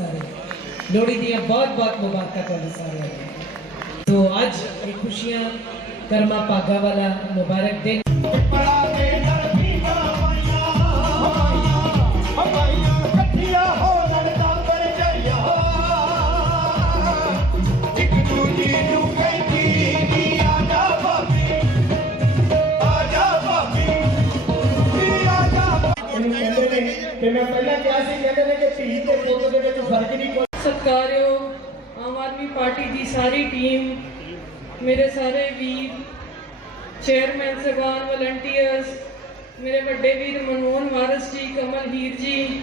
ਸਾਰੇ। ਲੋਹੜੀ ਦੀਆਂ ਬਹੁਤ ਬਹੁਤ ਮੁਬਾਰਕਾਂ ਤੁਹਾਨੂੰ ਸਾਰਿਆਂ ਨੂੰ। ਤੋ ਅੱਜ ਇਹ ਖੁਸ਼ੀਆਂ ਕਰਮਾ ਪਾਗਾ ਵਾਲਾ ਮੁਬਾਰਕ ਦਿਨ ਨੇ ਮੈਂ ਪਹਿਲਾਂ ਕਿਹਾ ਸੀ, ਕਹਿੰਦੇ ਨੇ ਕਿ ਧੀ ਤੇ ਪੁੱਤ ਦੇ ਵਿੱਚ ਫ਼ਰਕ ਨਹੀਂ ਕੋਈ। ਸਤਿਕਾਰਯੋਗ ਆਮ ਆਦਮੀ ਪਾਰਟੀ ਦੀ ਸਾਰੀ ਟੀਮ, ਮੇਰੇ ਸਾਰੇ ਵੀਰ, ਚੇਅਰਮੈਨ ਸਗਾਨ, ਵਲੰਟੀਅਰਸ, ਮੇਰੇ ਵੱਡੇ ਵੀਰ ਮਨਮੋਹਨ ਵਾਰਸ ਜੀ, ਕਮਲ ਹੀਰ ਜੀ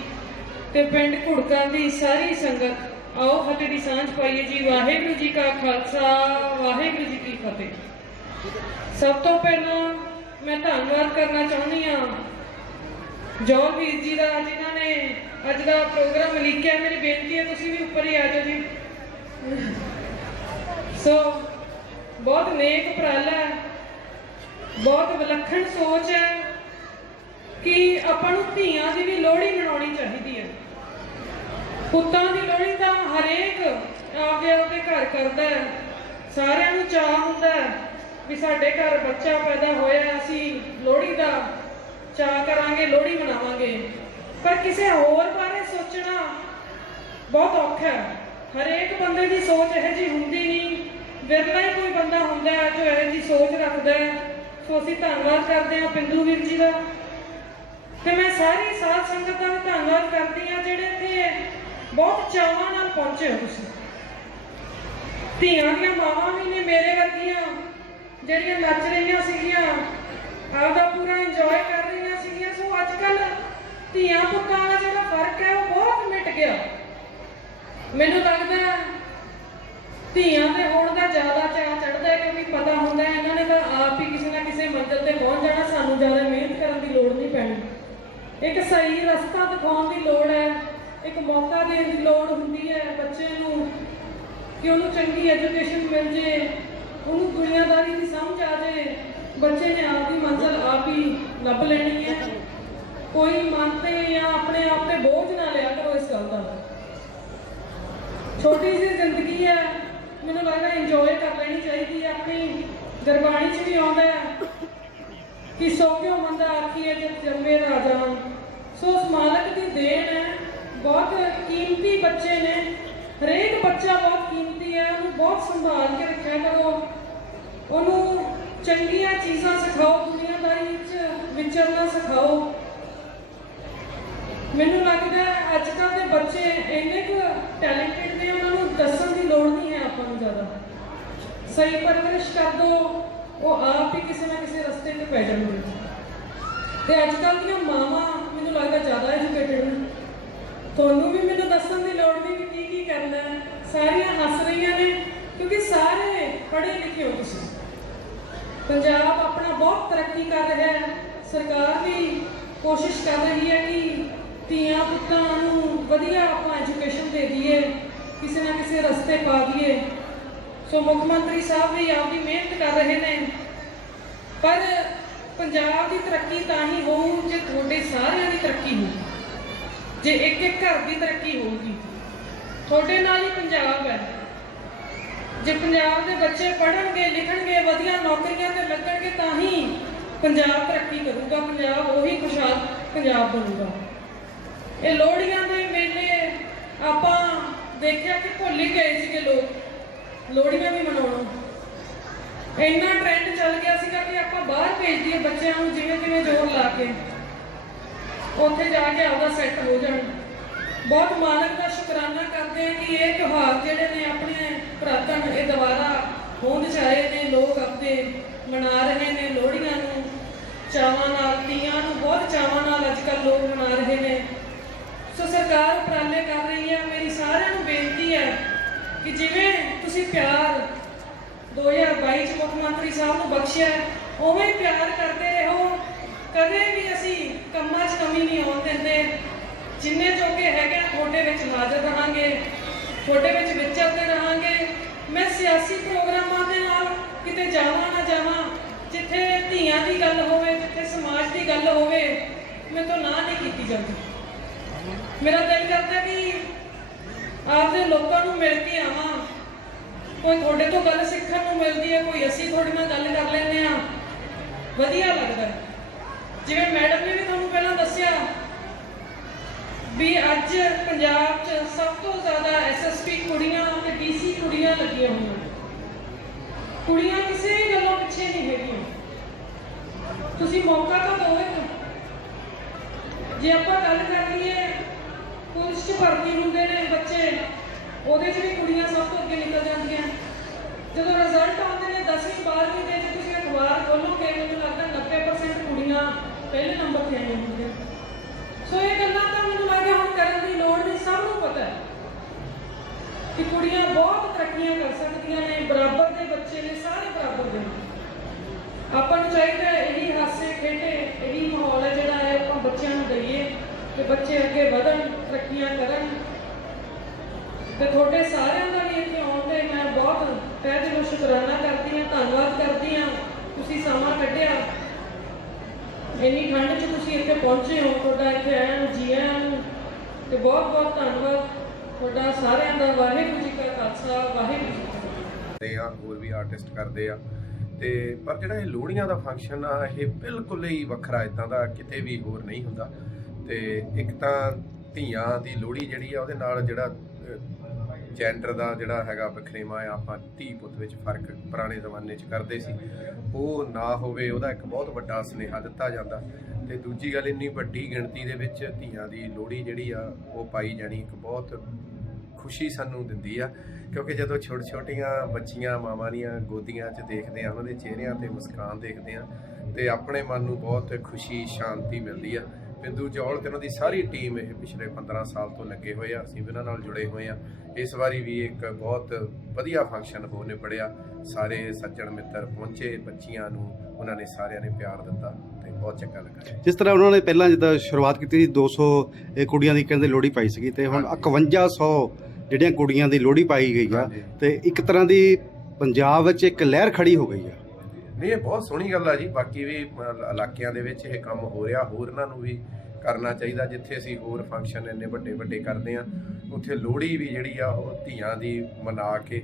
ਤੇ ਪਿੰਡ ਘੁੜਕਾਂ ਦੀ ਸਾਰੀ ਸੰਗਤ, ਆਓ ਫਤਿਹ ਦੀ ਸਾਂਝ ਪਾਈਏ ਜੀ। ਵਾਹਿਗੁਰੂ ਜੀ ਕਾ ਖਾਲਸਾ, ਵਾਹਿਗੁਰੂ ਜੀ ਕੀ ਫਤਿਹ। ਸਭ ਤੋਂ ਪਹਿਲਾਂ ਮੈਂ ਧੰਨਵਾਦ ਕਰਨਾ ਚਾਹੁੰਦੀ ਹਾਂ ਜੋਲ ਵੀਰ ਜੀ ਦਾ ਜਿਨ੍ਹਾਂ ਨੇ, ਅੱਜ ਦਾ ਪ੍ਰੋਗਰਾਮ ਲਿਖਿਆ ਮੇਰੀ ਬੇਨਤੀ ਹੈ, ਤੁਸੀਂ ਵੀ ਉੱਪਰ ਹੀ ਆ ਜਾਓ ਜੀ। ਸੋ ਬਹੁਤ ਨੇਕ ਉਪਰਾਲਾ ਹੈ। ਬਹੁਤ ਵਿਲੱਖਣ ਸੋਚ ਹੈ ਕਿ ਆਪਾਂ ਨੂੰ ਧੀਆਂ ਦੀ ਵੀ ਲੋਹੜੀ ਮਨਾਉਣੀ ਚਾਹੀਦੀ ਹੈ। ਪੁੱਤਾਂ ਦੀ ਲੋਹੜੀ ਤਾਂ ਹਰੇਕ ਆਪਦੇ ਆਪਦੇ ਘਰ ਕਰਦਾ ਹੈ। ਸਾਰਿਆਂ ਨੂੰ ਚਾਹ ਹੁੰਦਾ ਹੈ ਵੀ ਸਾਡੇ ਘਰ ਬੱਚਾ ਪੈਦਾ ਹੋਇਆ, ਅਸੀਂ ਲੋਹੜੀ ਦਾ ਚਾਹ ਕਰਾਂਗੇ, ਲੋਹੜੀ ਮਨਾਵਾਂਗੇ। ਪਰ ਕਿਸੇ ਹੋਰ ਬਾਰੇ ਸੋਚਣਾ ਬਹੁਤ ਔਖਾ ਹੈ। ਹਰੇਕ ਬੰਦੇ ਦੀ ਸੋਚ ਇਹੋ ਜਿਹੀ ਹੁੰਦੀ ਨਹੀਂ। ਵਿਰਲਾ ਹੀ ਕੋਈ ਬੰਦਾ ਹੁੰਦਾ ਹੈ ਜੋ ਇਹੋ ਜਿਹੀ ਸੋਚ ਰੱਖਦਾ ਹੈ। ਸੋ ਅਸੀਂ ਧੰਨਵਾਦ ਕਰਦੇ ਹਾਂ ਪਿੰਦੂ ਵੀਰ ਜੀ ਦਾ। ਤੇ ਮੈਂ ਸਾਰੀ ਸਾਧ ਸੰਗਤ ਦਾ ਧੰਨਵਾਦ ਕਰਦੀ ਹਾਂ ਜਿਹੜੇ ਇੱਥੇ ਬਹੁਤ ਚਾਵਾਂ ਨਾਲ ਪਹੁੰਚੇ ਹੋ ਤੁਸੀਂ। ਧੀਆਂ ਦੀਆਂ ਮਾਵਾਂ ਵੀ ਨੇ ਮੇਰੇ ਵਰਗੀਆਂ, ਜਿਹੜੀਆਂ ਨੱਚ ਰਹੀਆਂ ਸੀਗੀਆਂ, ਆਪਦਾ ਪੂਰਾ ਇੰਜੋਏ ਕਰ ਰਹੀਆਂ ਅੱਜ ਕੱਲ ਧੀਆਂ ਪੁੱਤਾਂ ਦਾ ਜਿਹੜਾ ਫ਼ਰਕ ਹੈ, ਉਹ ਬਹੁਤ ਮਿਟ ਗਿਆ। ਮੈਨੂੰ ਲੱਗਦਾ ਧੀਆਂ ਦੇ ਹੋਣ ਦਾ ਜ਼ਿਆਦਾ ਚਾਅ ਚੜਦਾ ਹੈ ਕਿਉਂਕਿ ਪਤਾ ਹੁੰਦਾ ਹੈ, ਇਹਨਾਂ ਨੇ ਤਾਂ ਆਪ ਹੀ ਕਿਸੇ ਨਾ ਕਿਸੇ ਮੰਜ਼ਿਲ ਤੇ ਪਹੁੰਚ ਜਾਣਾ, ਸਾਨੂੰ ਜ਼ਿਆਦਾ ਮਿਹਨਤ ਕਰਨ ਦੀ ਲੋੜ ਨਹੀਂ ਪੈਣੀ। ਇੱਕ ਸਹੀ ਰਸਤਾ ਦਿਖਾਉਣ ਦੀ ਲੋੜ ਹੈ, ਇੱਕ ਮੌਕਾ ਦੇਣ ਦੀ ਲੋੜ ਹੁੰਦੀ ਹੈ ਬੱਚੇ ਨੂੰ ਕਿ ਉਹਨੂੰ ਚੰਗੀ ਐਜੂਕੇਸ਼ਨ ਮਿਲ ਜੇ, ਉਹਨੂੰ ਦੁਨੀਆਦਾਰੀ ਦੀ ਸਮਝ ਆ ਜੇ, ਬੱਚੇ ਨੇ ਆਪ ਦੀ ਮੰਜ਼ਿਲ ਆਪ ਹੀ ਲੱਭ ਲੈਣੀ ਹੈ। ਕੋਈ ਮਨ ਤੇ ਜਾਂ ਆਪਣੇ ਆਪ ਤੇ ਬੋਝ ਨਾ ਲਿਆ ਕਰੋ ਇਸ ਗੱਲ ਦਾ। ਛੋਟੀ ਜਿਹੀ ਜ਼ਿੰਦਗੀ ਹੈ, ਮੈਨੂੰ ਲੱਗਦਾ ਇੰਜੋਏ ਕਰ ਲੈਣੀ ਚਾਹੀਦੀ ਹੈ, ਆਪਣੀ ਗੁਰਬਾਣੀ 'ਚ ਵੀ ਆਉਂਦਾ ਹੈ ਕਿ ਸੋ ਕਿਉ ਮੰਦਾ ਆਖੀਏ ਜੇ ਜੰਮੇ ਰਾਜਾ। ਸੋ ਉਸ ਮਾਲਕ ਦੀ ਦੇਣ ਹੈ, ਬਹੁਤ ਕੀਮਤੀ ਬੱਚੇ ਨੇ। ਹਰੇਕ ਬੱਚਾ ਬਹੁਤ ਕੀਮਤੀ ਹੈ, ਉਹਨੂੰ ਬਹੁਤ ਸੰਭਾਲ ਕੇ ਰੱਖਿਆ ਕਰੋ। ਉਹਨੂੰ ਚੰਗੀਆਂ ਚੀਜ਼ਾਂ ਸਿਖਾਓ, ਦੁਨੀਆਦਾਰੀ ਵਿੱਚ ਵਿਚਰਨਾ ਸਿਖਾਓ। ਮੈਨੂੰ ਲੱਗਦਾ ਅੱਜ ਕੱਲ੍ਹ ਦੇ ਬੱਚੇ ਇੰਨੇ ਕੁ ਟੈਲੈਂਟਡ ਨੇ, ਉਹਨਾਂ ਨੂੰ ਦੱਸਣ ਦੀ ਲੋੜ ਨਹੀਂ ਹੈ ਆਪਾਂ ਨੂੰ ਜ਼ਿਆਦਾ। ਸਹੀ ਪਰਵਰਿਸ਼ ਕਰ ਦੋ, ਉਹ ਆਪ ਹੀ ਕਿਸੇ ਨਾ ਕਿਸੇ ਰਸਤੇ ਤੇ ਪੈ ਜਾਣਗੇ। ਤੇ ਅੱਜ ਕੱਲ੍ਹ ਦੀਆਂ ਮਾਵਾਂ ਮੈਨੂੰ ਲੱਗਦਾ ਜ਼ਿਆਦਾ ਐਜੂਕੇਟਡ ਨੇ। ਤੁਹਾਨੂੰ ਵੀ ਮੈਨੂੰ ਦੱਸਣ ਦੀ ਲੋੜ ਨਹੀਂ ਵੀ ਕੀ ਕੀ ਕਰਨਾ ਹੈ। ਸਾਰੀਆਂ ਹੱਸ ਰਹੀਆਂ ਨੇ, ਕਿਉਂਕਿ ਸਾਰੇ ਪੜ੍ਹੇ ਲਿਖੇ ਹੋ ਤੁਸੀਂ। ਪੰਜਾਬ ਆਪਣਾ ਬਹੁਤ ਤਰੱਕੀ ਕਰ ਰਿਹਾ ਹੈ। ਸਰਕਾਰ ਵੀ ਕੋਸ਼ਿਸ਼ ਕਰ ਰਹੀ ਹੈ ਕਿ ਧੀਆਂ ਪੁੱਤਾਂ ਨੂੰ ਵਧੀਆ ਆਪਾਂ ਐਜੂਕੇਸ਼ਨ ਦੇ ਦਈਏ, ਕਿਸੇ ਨਾ ਕਿਸੇ ਰਸਤੇ ਪਾ ਦਈਏ। ਸੋ ਮੁੱਖ ਮੰਤਰੀ ਸਾਹਿਬ ਵੀ ਆਪਦੀ ਮਿਹਨਤ ਕਰ ਰਹੇ ਨੇ। ਪਰ ਪੰਜਾਬ ਦੀ ਤਰੱਕੀ ਤਾਂ ਹੀ ਹੋਊ ਜੇ ਤੁਹਾਡੇ ਸਾਰਿਆਂ ਦੀ ਤਰੱਕੀ ਹੋਊ। ਜੇ ਇੱਕ ਇੱਕ ਘਰ ਦੀ ਤਰੱਕੀ ਹੋਊਗੀ। ਤੁਹਾਡੇ ਨਾਲ ਹੀ ਪੰਜਾਬ ਹੈ। ਜੇ ਪੰਜਾਬ ਦੇ ਬੱਚੇ ਪੜ੍ਹਨਗੇ, ਲਿਖਣਗੇ, ਵਧੀਆ ਨੌਕਰੀਆਂ ਤੇ ਲੱਗਣਗੇ ਤਾਂ ਹੀ ਪੰਜਾਬ ਤਰੱਕੀ ਕਰੂਗਾ, ਪੰਜਾਬ ਉਹੀ ਖੁਸ਼ਹਾਲ ਪੰਜਾਬ ਬਣੂਗਾ। ਇਹ ਲੋਹੜੀਆਂ ਦੇ ਮੇਲੇ ਆਪਾਂ ਦੇਖਿਆ ਕਿ ਭੁੱਲ ਹੀ ਗਏ ਸੀਗੇ ਲੋਕ। ਲੋਹੜੀਆਂ ਵੀ ਮਨਾਉਣਾ। ਇੰਨਾ ਟ੍ਰੈਂਡ ਚੱਲ ਗਿਆ ਸੀਗਾ ਕਿ ਆਪਾਂ ਬਾਹਰ ਭੇਜ ਦਈਏ ਬੱਚਿਆਂ ਨੂੰ ਜਿਵੇਂ ਕਿਵੇਂ ਜ਼ੋਰ ਲਾ ਕੇ। ਉੱਥੇ ਜਾ ਕੇ ਆਪਦਾ ਸੈੱਟ ਹੋ ਜਾਣ। ਬਹੁਤ ਮਾਲਕ ਦਾ ਸ਼ੁਕਰਾਨਾ ਕਰਦੇ ਹਾਂ ਕਿ ਇਹ ਤਿਉਹਾਰ ਜਿਹੜੇ ਨੇ ਆਪਣੇ ਪ੍ਰਾਤਨ, ਇਹ ਦੁਬਾਰਾ ਹੋਂਦ ਚ ਆਏ ਨੇ, ਲੋਕ ਆਪਣੇ ਮਨਾ ਰਹੇ ਨੇ ਲੋਹੜੀਆਂ ਨੂੰ, ਚਾਵਾਂ ਨਾਲ, ਤੀਆਂ ਨੂੰ, ਬਹੁਤ ਚਾਵਾਂ ਨਾਲ ਅੱਜ ਕੱਲ੍ਹ ਲੋਕ ਮਨਾ ਰਹੇ ਨੇ। ਸੋ ਸਰਕਾਰ ਉਪਰਾਲੇ ਕਰ ਰਹੀ ਹੈ। ਮੇਰੀ ਸਾਰਿਆਂ ਨੂੰ ਬੇਨਤੀ ਹੈ ਕਿ ਜਿਵੇਂ ਤੁਸੀਂ ਪਿਆਰ 2022 ਚ ਮੁੱਖ ਮੰਤਰੀ ਸਾਹਿਬ ਨੂੰ ਬਖਸ਼ਿਆ ਉਵੇਂ ਪਿਆਰ ਕਰਦੇ ਰਹੋ। ਕਦੇ ਵੀ ਅਸੀਂ ਕੰਮਾਂ 'ਚ ਕਮੀ ਨਹੀਂ ਆਉਣ ਦਿੰਦੇ। ਜਿੰਨੇ ਜੋਗੇ ਹੈਗੇ ਆ, ਤੁਹਾਡੇ ਵਿੱਚ ਹਾਜ਼ਰ ਰਹਾਂਗੇ ਤੁਹਾਡੇ ਵਿੱਚ ਵਿਚਰਦੇ ਰਹਾਂਗੇ। ਮੈਂ ਸਿਆਸੀ ਪ੍ਰੋਗਰਾਮਾਂ ਦੇ ਨਾਲ ਕਿਤੇ ਜਾਵਾਂ ਨਾ ਜਾਵਾਂ ਜਿੱਥੇ ਧੀਆਂ ਦੀ ਗੱਲ ਹੋਵੇ ਜਿੱਥੇ ਸਮਾਜ ਦੀ ਗੱਲ ਹੋਵੇ ਮੈਂ ਤੋਂ ਨਾ ਨਹੀਂ ਕੀਤੀ ਜਾਂਦੀ। ਮੇਰਾ ਦਿਲ ਕਰਦਾ ਕਿ ਆਪਦੇ ਲੋਕਾਂ ਨੂੰ ਮਿਲ ਕੇ ਆਵਾਂ। ਕੋਈ ਤੁਹਾਡੇ ਤੋਂ ਗੱਲ ਸਿੱਖਣ ਨੂੰ ਮਿਲਦੀ ਹੈ, ਕੋਈ ਅਸੀਂ ਤੁਹਾਡੇ ਨਾਲ ਗੱਲ ਕਰ ਲੈਂਦੇ ਆ ਵਧੀਆ ਲੱਗਦਾ ਜਿਵੇਂ ਮੈਡਮ ਨੇ ਵੀ ਤੁਹਾਨੂੰ ਪਹਿਲਾਂ ਦੱਸਿਆ ਵੀ ਅੱਜ ਪੰਜਾਬ 'ਚ ਸਭ ਤੋਂ ਜ਼ਿਆਦਾ ਐਸਐਸਪੀ ਕੁੜੀਆਂ ਤੇ ਡੀਸੀ ਕੁੜੀਆਂ ਲੱਗੀਆਂ ਹੋਈਆਂ। ਕੁੜੀਆਂ ਕਿਸੇ ਗੱਲੋਂ ਪਿੱਛੇ ਨਹੀਂ ਹੈਗੀਆਂ। ਤੁਸੀਂ ਮੌਕਾ ਤਾਂ ਦਿਓ ਜੇ ਆਪਾਂ ਗੱਲ ਕਰ ਲਈਏ ਪੁਲਿਸ 'ਚ ਭਰਤੀ ਹੁੰਦੇ ਨੇ ਬੱਚੇ। ਉਹਦੇ 'ਚ ਵੀ ਕੁੜੀਆਂ ਸਭ ਤੋਂ ਅੱਗੇ ਨਿਕਲ ਜਾਂਦੀਆਂ। ਜਦੋਂ ਰਿਜ਼ਲਟ ਆਉਂਦੇ ਨੇ 10ਵੀਂ 12ਵੀਂ ਦੇ ਜੇ ਤੁਸੀਂ ਅਖਬਾਰ ਖੋਲੋਗੇ ਮੈਨੂੰ ਲੱਗਦਾ 90% ਕੁੜੀਆਂ ਪਹਿਲੇ ਨੰਬਰ ਤੇ ਆਈਆਂ ਹੁੰਦੀਆਂ। ਸੋ ਇਹ ਗੱਲਾਂ ਤਾਂ ਮੈਨੂੰ ਲੱਗਦਾ ਹੁਣ ਕਰਨ ਦੀ ਲੋੜ ਨਹੀਂ, ਸਭ ਨੂੰ ਪਤਾ ਹੈ ਕਿ ਕੁੜੀਆਂ ਬਹੁਤ ਤਰੱਕੀਆਂ ਕਰ ਸਕਦੀਆਂ ਨੇ, ਬਰਾਬਰ ਦੇ ਬੱਚੇ ਨੇ, ਸਾਰੇ ਬਰਾਬਰ ਦੇ ਨੇ। ਆਪਾਂ ਨੂੰ ਚਾਹੀਦਾ ਇਹੀ ਹਾਸੇ ਖੇਡੇ, ਇਹੀ ਮਾਹੌਲ ਹੈ ਜਿਹੜਾ ਹੈ, ਆਪਾਂ ਬੱਚਿਆਂ ਨੂੰ ਦਈਏ। ਕਿ ਬੱਚੇ ਅੱਗੇ ਵਧਣ, ਤਰੱਕੀਆਂ ਕਰਨ। ਤੇ ਤੁਹਾਡੇ ਸਾਰਿਆਂ ਦਾ ਵੀ ਇੱਥੇ ਆਉਣ ਤੇ ਮੈਂ ਬਹੁਤ ਤਹਿ ਦਿਲੋਂ ਸ਼ੁਕਰਾਨਾ ਕਰਦੀ ਹਾਂ, ਧੰਨਵਾਦ ਕਰਦੀ ਹਾਂ। ਤੁਸੀਂ ਸਮਾਂ ਕੱਢਿਆ। ਇੰਨੀ ਠੰਡ 'ਚ ਤੁਸੀਂ ਇੱਥੇ ਪਹੁੰਚੇ ਹੋ, ਤੁਹਾਡਾ ਇੱਥੇ ਆਇਆ ਨੂੰ ਜੀ ਆਇਆਂ ਨੂੰ। ਤੇ ਬਹੁਤ ਬਹੁਤ ਧੰਨਵਾਦ। ਤੁਹਾਡਾ ਸਾਰਿਆਂ ਦਾ ਵਾਹਿਗੁਰੂ ਜੀ ਕਾ ਖਾਲਸਾ, ਵਾਹਿਗੁਰੂ ਜੀ ਕੀ ਫਤਿਹ। ਕਰਦੇ ਆ ਹੋਰ ਵੀ ਆਰਟਿਸਟ ਕਰਦੇ ਆ ਤੇ ਪਰ ਜਿਹੜਾ ਇਹ ਲੋਹੜੀਆਂ ਦਾ ਫੰਕਸ਼ਨ ਆ, ਇਹ ਬਿਲਕੁਲ ਹੀ ਵੱਖਰਾ ਇਦਾਂ ਦਾ ਕਿਤੇ ਵੀ ਹੋਰ ਨਹੀਂ ਹੁੰਦਾ। ਤੇ ਇੱਕ ਤਾਂ ਧੀਆਂ ਦੀ ਲੋਹੜੀ ਜਿਹੜੀ ਆ, ਉਹਦੇ ਨਾਲ ਜਿਹੜਾ ਜੈਂਡਰ ਦਾ ਜਿਹੜਾ ਹੈਗਾ ਵਖਰੇਵਾ ਆ, ਆਪਾਂ ਧੀ ਪੁੱਤ ਵਿੱਚ ਫ਼ਰਕ ਪੁਰਾਣੇ ਜ਼ਮਾਨੇ 'ਚ ਕਰਦੇ ਸੀ। ਉਹ ਨਾ ਹੋਵੇ, ਉਹਦਾ ਇੱਕ ਬਹੁਤ ਵੱਡਾ ਸੁਨੇਹਾ ਦਿੱਤਾ ਜਾਂਦਾ। ਤੇ ਦੂਜੀ ਗੱਲ, ਇੰਨੀ ਵੱਡੀ ਗਿਣਤੀ ਦੇ ਵਿੱਚ ਧੀਆਂ ਦੀ ਲੋਹੜੀ ਜਿਹੜੀ ਆ, ਉਹ ਪਾਈ ਜਾਣੀ ਇੱਕ ਬਹੁਤ ਖੁਸ਼ੀ ਸਾਨੂੰ ਦਿੰਦੀ ਆ। ਕਿਉਂਕਿ ਜਦੋਂ ਛੋਟ ਛੋਟੀਆਂ ਬੱਚੀਆਂ, ਮਾਵਾਂ ਦੀਆਂ ਗੋਦੀਆਂ 'ਚ ਦੇਖਦੇ ਆ, ਉਹਨਾਂ ਦੇ ਚਿਹਰਿਆਂ ਤੇ ਮੁਸਕਾਨ ਦੇਖਦੇ ਆ, ਤੇ ਆਪਣੇ ਮਨ ਨੂੰ ਬਹੁਤ ਖੁਸ਼ੀ, ਸ਼ਾਂਤੀ ਮਿਲਦੀ ਆ। ਬਿੰਦੂ ਜੌਲ ਤੇ ਉਹਨਾਂ ਦੀ ਸਾਰੀ ਟੀਮ ਇਹ ਪਿਛਲੇ 15 ਸਾਲ ਤੋਂ ਲੱਗੇ ਹੋਏ ਆ ਅਸੀਂ ਵੀ ਉਹਨਾਂ ਨਾਲ ਜੁੜੇ ਹੋਏ ਆ। ਇਸ ਵਾਰੀ ਵੀ ਇੱਕ ਬਹੁਤ ਵਧੀਆ ਫੰਕਸ਼ਨ ਹੋ ਨਿਬੜਿਆ ਸਾਰੇ ਸੱਜਣ ਮਿੱਤਰ ਪਹੁੰਚੇ ਬੱਚੀਆਂ ਨੂੰ ਉਹਨਾਂ ਨੇ ਸਾਰਿਆਂ ਨੇ ਪਿਆਰ ਦਿੱਤਾ ਤੇ ਬਹੁਤ ਚੰਗਾ ਲੱਗਾ। ਜਿਸ ਤਰ੍ਹਾਂ ਉਹਨਾਂ ਨੇ ਪਹਿਲਾਂ ਜਿੱਦਾਂ ਸ਼ੁਰੂਆਤ ਕੀਤੀ ਸੀ 200 ਇਹ ਕੁੜੀਆਂ ਦੀ ਕਹਿੰਦੇ ਲੋਹੜੀ ਪਾਈ ਸੀਗੀ ਤੇ ਹੁਣ 5100 ਜਿਹੜੀਆਂ ਕੁੜੀਆਂ ਦੀ ਲੋਹੜੀ ਪਾਈ ਗਈ ਆ। ਤੇ ਇੱਕ ਤਰ੍ਹਾਂ ਦੀ ਪੰਜਾਬ ਵਿੱਚ ਇੱਕ ਲਹਿਰ ਖੜੀ ਹੋ ਗਈ ਆ। ਨਹੀਂ ਇਹ ਬਹੁਤ ਸੋਹਣੀ ਗੱਲ ਆ ਜੀ। ਬਾਕੀ ਵੀ ਅ, ਇਲਾਕਿਆਂ ਦੇ ਵਿੱਚ ਇਹ ਕੰਮ ਹੋ ਰਿਹਾ। ਹੋਰ ਇਹਨਾਂ ਨੂੰ ਵੀ ਕਰਨਾ ਚਾਹੀਦਾ ਜਿੱਥੇ ਅਸੀਂ ਹੋਰ ਫੰਕਸ਼ਨ ਇੰਨੇ ਵੱਡੇ ਵੱਡੇ ਕਰਦੇ ਆ ਉੱਥੇ ਲੋਹੜੀ ਵੀ ਜਿਹੜੀ ਆ ਉਹ ਧੀਆਂ ਦੀ ਮਨਾ ਕੇ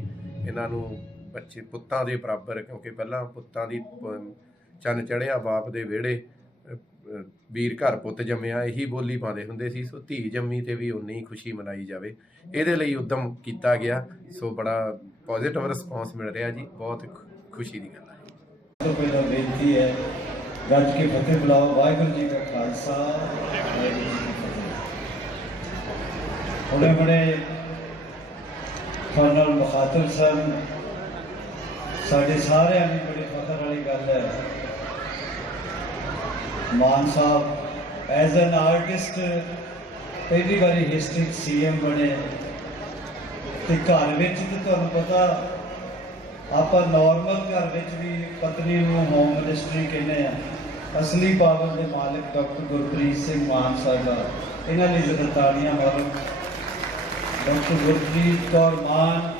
ਇਹਨਾਂ ਨੂੰ ਬੱਚੇ ਪੁੱਤਾਂ ਦੇ ਬਰਾਬਰ ਕਿਉਂਕਿ ਪਹਿਲਾਂ ਪੁੱਤਾਂ ਦੀ ਪ- ਚੰਨ ਚੜਿਆ ਬਾਪ ਦੇ ਵਿਹੜੇ ਵੀਰ ਘਰ ਪੁੱਤ ਜੰਮਿਆ ਇਹੀ ਬੋਲੀ ਪਾਉਂਦੇ ਹੁੰਦੇ ਸੀ। ਸੋ ਧੀ ਜੰਮੀ ਤੇ ਵੀ ਉਨੀ ਹੀ ਖੁਸ਼ੀ ਮਨਾਈ ਜਾਵੇ। ਇਹਦੇ ਲਈ ਉਦਮ ਕੀਤਾ ਗਿਆ। ਸੋ ਬੜਾ ਪੋਜ਼ਿਟਿਵ ਰਿਸਪਾਂਸ ਮਿਲ ਰਿਹਾ ਜੀ। ਬਹੁਤ ਖੁਸ਼ੀ ਦੀ ਗੱਲ ਤੋਂ ਪਹਿਲਾਂ ਬੇਨਤੀ ਹੈ। ਗੱਜ ਕੇ ਫਤਿਹ ਬੁਲਾਓ। ਵਾਹਿਗੁਰੂ ਜੀ ਕਾ ਖਾਲਸਾ। ਵਾਹਿਗੁਰੂ ਜੀ ਕੀ ਮੁਖਾਤਬ ਸਨ। ਸਾਡੇ ਸਾਰਿਆਂ ਦੀ ਬੜੀ ਫਖਰ ਵਾਲੀ ਗੱਲ ਹੈ। ਮਾਨ ਸਾਹਿਬ ਐਜ਼ ਐਨ ਆਰਟਿਸਟ ਪਹਿਲੀ ਵਾਰੀ ਹਿਸਟਰੀ ਸੀਐਮ ਬਣੇ। ਤੇ ਘਰ ਵਿੱਚ ਤੇ ਤੁਹਾਨੂੰ ਪਤਾ ਆਪਾਂ ਨਾਰਮਲ ਘਰ ਵਿੱਚ ਵੀ ਪਤਨੀ ਨੂੰ ਹੋਮ ਮਿਨਿਸਟਰੀ ਕਹਿੰਦੇ ਆ, ਅਸਲੀ ਪਾਵਰ ਦੇ ਮਾਲਕ ਡਾਕਟਰ ਗੁਰਪ੍ਰੀਤ ਸਿੰਘ ਮਾਨ ਸਾਹਿਬ ਇਹਨਾਂ ਲਈ ਜ਼ਰਾ ਤਾੜੀਆਂ ਡਾਕਟਰ ਗੁਰਪ੍ਰੀਤ ਕੌਰ ਮਾਨ,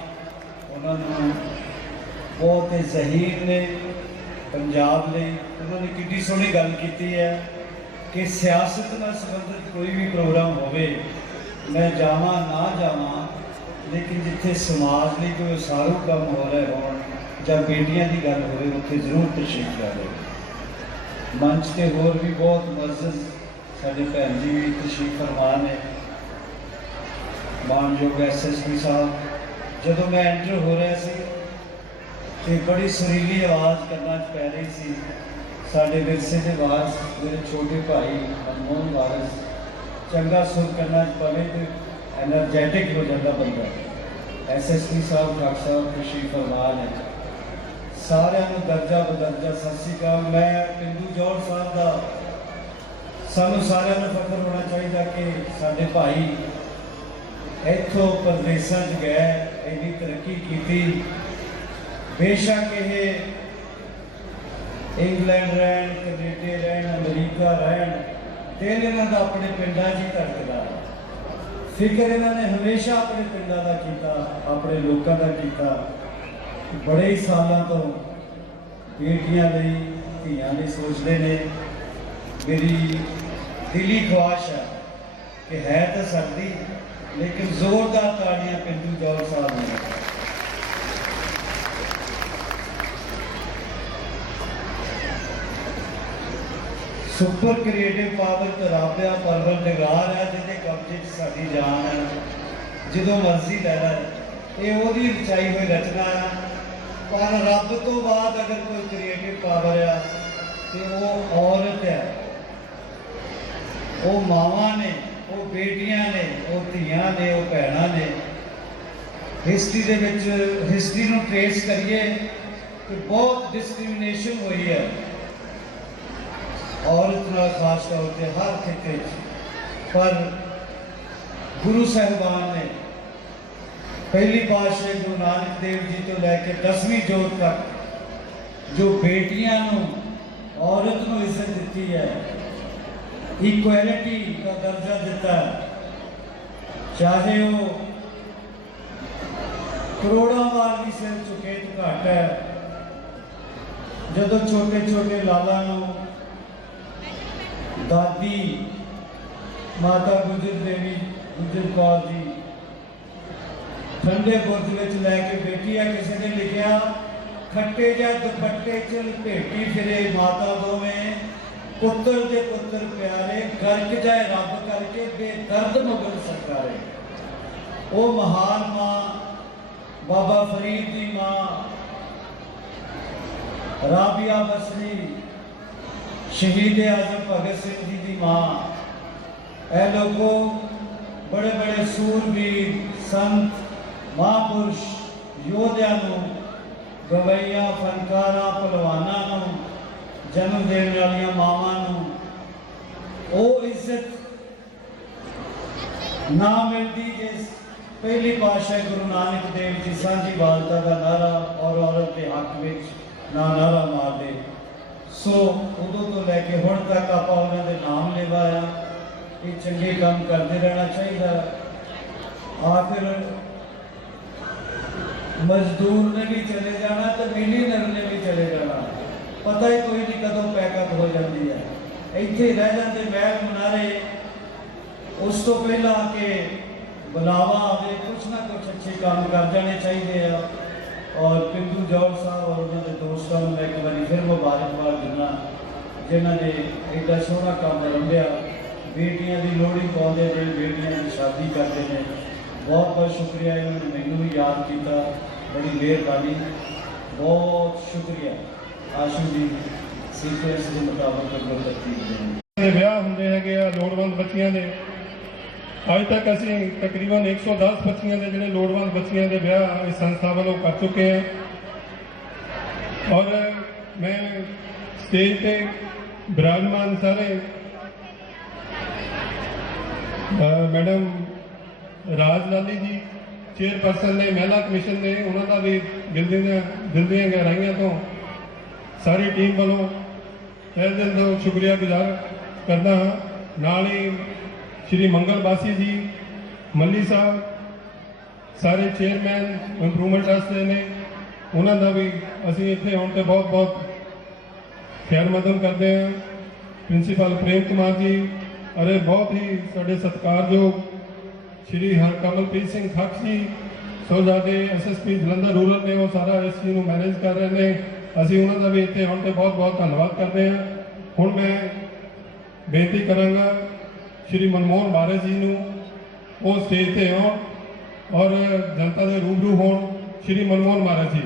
ਉਹਨਾਂ ਨੂੰ ਬਹੁਤ ਹੀ ਜ਼ਹੀਰ ਨੇ, ਪੰਜਾਬ ਲਈ ਉਹਨਾਂ ਨੇ ਕਿੰਨੀ ਸੋਹਣੀ ਗੱਲ ਕੀਤੀ ਹੈ ਕਿ ਸਿਆਸਤ ਨਾਲ ਸੰਬੰਧਿਤ ਕੋਈ ਵੀ ਪ੍ਰੋਗਰਾਮ ਹੋਵੇ, ਮੈਂ ਜਾਵਾਂ, ਨਾ ਜਾਵਾਂ ਲੇਕਿਨ ਜਿੱਥੇ ਸਮਾਜ ਲਈ ਕੋਈ ਸਾਰੂ ਕੰਮ ਹੋ ਰਿਹਾ ਹੋਣ ਜਾਂ ਬੇਟੀਆਂ ਦੀ ਗੱਲ ਹੋਵੇ, ਉੱਥੇ ਜ਼ਰੂਰ ਤਸ਼ਰੀਫ ਲਿਆਵੇ ਮੰਚ ਤੇ ਹੋਰ ਵੀ ਬਹੁਤ ਮਜ਼ਜ਼ ਸਾਡੇ ਭੈਣ ਜੀ ਵੀ ਤਸ਼ਰੀਫ ਫਰਮਾ ਨੇ। ਮਾਨਯੋਗ ਐਸਐਸਪੀ ਸਾਹਿਬ, ਜਦੋਂ ਮੈਂ ਐਂਟਰ ਹੋ ਰਿਹਾ ਸੀ, ਤੇ ਬੜੀ ਸੁਰੀਲੀ ਆਵਾਜ਼ ਕਰਨਾ ਪੈ ਰਹੀ ਸੀ। ਸਾਡੇ ਵਿਰਸੇ ਦੇ ਵਾਰਸ, ਮੇਰੇ ਛੋਟੇ ਭਾਈ ਮਨਮੋਹਨ ਵਾਰਸ, ਚੰਗਾ ਸੁਰ ਕਰਨਾ ਪਵੇ ਤੇ એનર્જેટિક ਹੋ ਜਾਂਦਾ ਬੰਦਾ। ਐਸਐਸਪੀ ਸਾਹਿਬ, ਡਾਕਟਰ ਸਾਹਿਬ ਖੁਸ਼ੀ ਫਰਮਾਨ ਹੈ। ਸਾਰਿਆਂ ਨੂੰ ਦਰਜਾ ਬਦਰਜਾ, ਸਤਿ ਸ੍ਰੀ ਅਕਾਲ। ਮੈਂ ਪਿੰਦੂ ਜੋਰ ਸਾਹਿਬ ਦਾ, ਸਾਨੂੰ ਸਾਰਿਆਂ ਨੂੰ ਫਖਰ ਹੋਣਾ ਚਾਹੀਦਾ ਕਿ ਸਾਡੇ ਭਾਈ ਇੱਥੋਂ ਪ੍ਰਦੇਸ਼ਾਂ 'ਚ ਗਏ, ਇੰਨੀ ਤਰੱਕੀ ਕੀਤੀ। ਬੇਸ਼ੱਕ ਇਹ ਇੰਗਲੈਂਡ ਰਹਿਣ, ਕੈਨੇਡਾ ਰਹਿਣ, ਅਮਰੀਕਾ ਰਹਿਣ, ਤੇ ਇਹਨਾਂ ਦਾ ਆਪਣੇ ਪਿੰਡਾਂ 'ਚ ਹੀ ਧੜਕਦਾ ਫਿਕਰ ਇਹਨਾਂ ਨੇ ਹਮੇਸ਼ਾ ਆਪਣੇ ਪਿੰਡਾਂ ਦਾ ਕੀਤਾ, ਆਪਣੇ ਲੋਕਾਂ ਦਾ ਕੀਤਾ। ਬੜੇ ਹੀ ਸਾਲਾਂ ਤੋਂ ਬੇਟੀਆਂ ਲਈ ਧੀਆਂ ਲਈ ਸੋਚਦੇ ਨੇ। ਮੇਰੀ ਦਿਲੀ ਖੁਆਇਸ਼ ਹੈ ਕਿ ਹੈ ਤਾਂ ਸਰਦੀ, ਲੇਕਿਨ ਜ਼ੋਰਦਾਰ ਤਾੜੀਆਂ ਪਿੰਡੂ ਜੌਲ ਸਾਹਿਬ ਨੇ। ਸੁਪਰ ਕ੍ਰੀਏਟਿਵ ਪਾਵਰ ਤਰਾਬਿਆ ਪਰਵਰਦਗਾਰ ਹੈ, ਜਿਹਦੇ ਕਬਜ਼ੇ 'ਚ ਸਾਡੀ ਜਾਨ ਹੈ, ਜਦੋਂ ਮਰਜ਼ੀ ਲੈ ਲੈ। ਇਹ ਉਹਦੀ ਰਚਾਈ ਹੋਈ ਰਚਨਾ ਹੈ। ਪਰ ਰੱਬ ਤੋਂ ਬਾਅਦ ਅਗਰ ਕੋਈ ਕ੍ਰੀਏਟਿਵ ਪਾਵਰ ਆ, ਤੇ ਉਹ ਔਰਤ ਹੈ। ਉਹ ਮਾਵਾਂ ਨੇ, ਉਹ ਬੇਟੀਆਂ ਨੇ, ਉਹ ਧੀਆਂ ਨੇ, ਉਹ ਭੈਣਾਂ ਨੇ। ਹਿਸਟਰੀ ਦੇ ਵਿੱਚ, ਹਿਸਟਰੀ ਨੂੰ ਟ੍ਰੇਸ ਕਰੀਏ ਕਿ ਬਹੁਤ ਡਿਸਕ੍ਰਿਮੀਨੇਸ਼ਨ ਹੋਈ ਹੈ। ਔਰਤ ਨਾਲ ਖਾਸ ਤੌਰ ਤੇ ਹਰ ਖਿੱਤੇ ਪਰ ਗੁਰੂ ਸਾਹਿਬਾਨ ਨੇ ਪਹਿਲੀ ਪਾਤਸ਼ਾਹ ਗੁਰੂ ਨਾਨਕ ਦੇਵ ਜੀ ਤੋਂ ਲੈ ਕੇ 10ਵੀਂ ਜੋਤ ਤੱਕ ਜੋ ਬੇਟੀਆਂ ਨੂੰ, ਔਰਤ ਨੂੰ ਇੱਜ਼ਤ ਦਿੱਤੀ ਹੈ ਇਕੁਐਲਿਟੀ ਦਾ ਦਰਜਾ ਦਿੱਤਾ ਚਾਹੇ ਉਹ ਕਰੋੜਾਂ ਵਾਰ ਵੀ ਸਿਰ ਝੁਕੇ ਤੋਂ ਘੱਟ ਹੈ, ਜਦੋਂ ਛੋਟੇ ਛੋਟੇ ਲਾਲਾਂ ਨੂੰ ਦਾਦੀ ਮਾਤਾ ਗੁਜਰ ਦੇਵੀ ਗੁਜਰ ਕੌਰ ਜੀ। ਠੰਡੇ ਬੁਰਜ ਵਿੱਚ ਲੈ ਕੇ ਬੈਠੀ ਆ ਕਿਸੇ ਨੇ ਲਿਖਿਆ, ਖੱਟੇ ਜਾਂ ਦੁਪੱਟੇ ਚ ਲਪੇਟੀ ਫਿਰੇ ਮਾਤਾ ਦੋਵੇਂ। ਪੁੱਤਰ ਦੇ ਪੁੱਤਰ ਪਿਆਰੇ ਗਰਕ ਜਾਏ ਰੱਬ ਕਰਕੇ ਬੇਦਰਦ ਮੁਗਲ ਸਰਕਾਰੇ। ਉਹ ਮਹਾਨ ਮਾਂ, ਬਾਬਾ ਫਰੀਦ ਦੀ ਮਾਂ, ਰਾਬੀਆ ਬਸਰੀ ਸ਼ਹੀਦ ਆਜ਼ਮ ਭਗਤ ਸਿੰਘ ਜੀ ਦੀ ਮਾਂ। ਇਹ ਲੋਕੋ ਬੜੇ ਬੜੇ ਸੂਰਬੀਰ, ਸੰਤ, ਮਹਾਂਪੁਰਸ਼ ਯੋਧਿਆਂ ਨੂੰ, ਗਵਈਆਂ, ਫਨਕਾਰਾਂ, ਪਹਿਲਵਾਨਾਂ ਨੂੰ, ਜਨਮ ਦੇਣ ਵਾਲੀਆਂ ਮਾਵਾਂ ਨੂੰ ਉਹ ਇੱਜ਼ਤ ਨਾ ਮਿਲਦੀ ਜਿਸ ਪਹਿਲੀ ਪਾਤਸ਼ਾਹ ਗੁਰੂ ਨਾਨਕ ਦੇਵ ਜੀ ਸਾਂਝੀ ਵਾਲਤਾ ਦਾ ਨਾਰਾ ਔਰ ਔਰਤ ਦੇ ਹੱਕ ਵਿੱਚ ਨਾ ਨਾਰਾ ਮਾਰਦੇ। ਸੋ ਉਦੋਂ ਤੋਂ ਲੈ ਕੇ ਹੁਣ ਤੱਕ ਆਪਾਂ ਉਹਨਾਂ ਦੇ ਨਾਮ ਲੈਵਾਇਆ ਇਹ ਚੰਗੇ ਕੰਮ ਕਰਦੇ ਰਹਿਣਾ ਚਾਹੀਦਾ। ਆਖਿਰ ਮਜ਼ਦੂਰ ਨੇ ਵੀ ਚਲੇ ਜਾਣਾ ਤੇ ਮਿਲੀਨਰ ਨੇ ਵੀ ਚਲੇ ਜਾਣਾ। ਪਤਾ ਹੀ ਕੋਈ ਨਹੀਂ ਕਦੋਂ ਪੈਕਅਪ ਹੋ ਜਾਂਦੀ ਹੈ ਇੱਥੇ ਰਹਿ ਜਾਂਦੇ ਮਹਿਲ ਮਨਾਰੇ। ਉਸ ਤੋਂ ਪਹਿਲਾਂ ਕਿ ਬੁਲਾਵਾ ਆਵੇ, ਕੁਛ ਨਾ ਕੁਛ ਅੱਛੇ ਕੰਮ ਕਰ ਜਾਣੇ ਚਾਹੀਦੇ ਆ। ਔਰ ਪਿੰਡੂ ਜੌਲ ਸਾਹਿਬ ਔਰ ਉਹਨਾਂ ਦੇ ਦੋਸਤਾਂ ਨੂੰ ਮੈਂ ਇੱਕ ਵਾਰੀ ਫਿਰ ਮੁਬਾਰਕਬਾਦ ਦਿੰਦਾ ਜਿਨ੍ਹਾਂ ਨੇ ਐਡਾ ਸੋਹਣਾ ਕੰਮ ਰੰਭਿਆ। ਬੇਟੀਆਂ ਦੀ ਲੋਹੜੀ ਪਾਉਂਦੇ ਨੇ, ਬੇਟੀਆਂ ਦੀ ਸ਼ਾਦੀ ਕਰਦੇ ਨੇ। ਬਹੁਤ ਬਹੁਤ ਸ਼ੁਕਰੀਆ, ਇਹਨਾਂ ਨੇ ਮੈਨੂੰ ਵੀ ਯਾਦ ਕੀਤਾ। ਬੜੀ ਮਿਹਰਬਾਨੀ। ਬਹੁਤ ਸ਼ੁਕਰੀਆ। ਆਸ਼ੂ ਜੀ ਸੀਕੁਐਂਸ ਦੇ ਮੁਤਾਬਕ ਅੱਗੇ ਤਰਤੀਬ ਦੇ ਵਿਆਹ ਹੁੰਦੇ ਹੈਗੇ ਆ, ਲੋੜਵੰਦ ਬੱਚੀਆਂ ਦੇ ਅੱਜ ਤੱਕ ਅਸੀਂ ਤਕਰੀਬਨ 110 ਬੱਚੀਆਂ ਦੇ ਜਿਹੜੇ ਲੋੜਵੰਦ ਬੱਚੀਆਂ ਦੇ ਵਿਆਹ ਇਸ ਸੰਸਥਾ ਵੱਲੋਂ ਕਰ ਚੁੱਕੇ ਹਾਂ। ਔਰ ਮੈਂ ਸਟੇਜ ਤੇ ਬਰਾਜਮਾਨ ਸਾਰੇ ਮੈਡਮ ਰਾਜ ਲਾਲੀ ਜੀ, ਚੇਅਰਪਰਸਨ ਨੇ, ਮਹਿਲਾ ਕਮਿਸ਼ਨ ਨੇ, ਉਹਨਾਂ ਦਾ ਵੀ ਦਿਲ ਦੀਆਂ ਦਿਲ ਦੀਆਂ ਗਹਿਰਾਈਆਂ ਤੋਂ ਸਾਰੀ ਟੀਮ ਵੱਲੋਂ ਤਹਿ ਦਿਲ ਤੋਂ ਸ਼ੁਕਰੀਆ ਗੁਜ਼ਾਰ ਕਰਦਾ ਹਾਂ। ਨਾਲ ਹੀ ਸ਼੍ਰੀ ਮੰਗਲ ਬਾਸੀ ਜੀ, ਮੱਲੀ ਸਾਹਿਬ, ਸਾਰੇ ਚੇਅਰਮੈਨ ਇੰਪਰੂਵਮੈਂਟ ਵਾਸਤੇ ਨੇ। ਉਹਨਾਂ ਦਾ ਵੀ ਅਸੀਂ ਇੱਥੇ ਆਉਣ ਤੇ ਬਹੁਤ ਬਹੁਤ ਖੈਰ ਮਦਦ ਕਰਦੇ ਹਾਂ। ਪ੍ਰਿੰਸੀਪਲ ਪ੍ਰੇਮ ਕੁਮਾਰ ਜੀ, ਅਰੇ ਬਹੁਤ ਹੀ ਸਾਡੇ ਸਤਿਕਾਰਯੋਗ ਸ਼੍ਰੀ ਹਰਕਮਲਪ੍ਰੀਤ ਸਿੰਘ ਖੱਖ ਜੀ ਸੋਜਾਦੇ ਐਸਐਸਪੀ ਜਲੰਧਰ ਰੂਰਲ ਨੇ, ਉਹ ਸਾਰਾ ਇਸ ਚੀਜ਼ ਨੂੰ ਮੈਨੇਜ ਕਰ ਰਹੇ ਨੇ। ਅਸੀਂ ਉਹਨਾਂ ਦਾ ਵੀ ਇੱਥੇ ਆਉਣ ਤੇ ਬਹੁਤ ਬਹੁਤ ਧੰਨਵਾਦ ਕਰਦੇ ਹਾਂ। ਹੁਣ ਮੈਂ ਬੇਨਤੀ ਕਰਾਂਗਾ ਸ਼੍ਰੀ ਮਨਮੋਹਨ ਮਹਾਰਾਜ ਜੀ ਨੂੰ ਉਹ ਸਟੇਜ ਤੇ ਆਉਣ ਔਰ ਜਨਤਾ ਦੇ ਰੂਬਰੂ ਹੋਣ ਸ਼੍ਰੀ ਮਨਮੋਹਨ ਮਹਾਰਾਜ ਜੀ।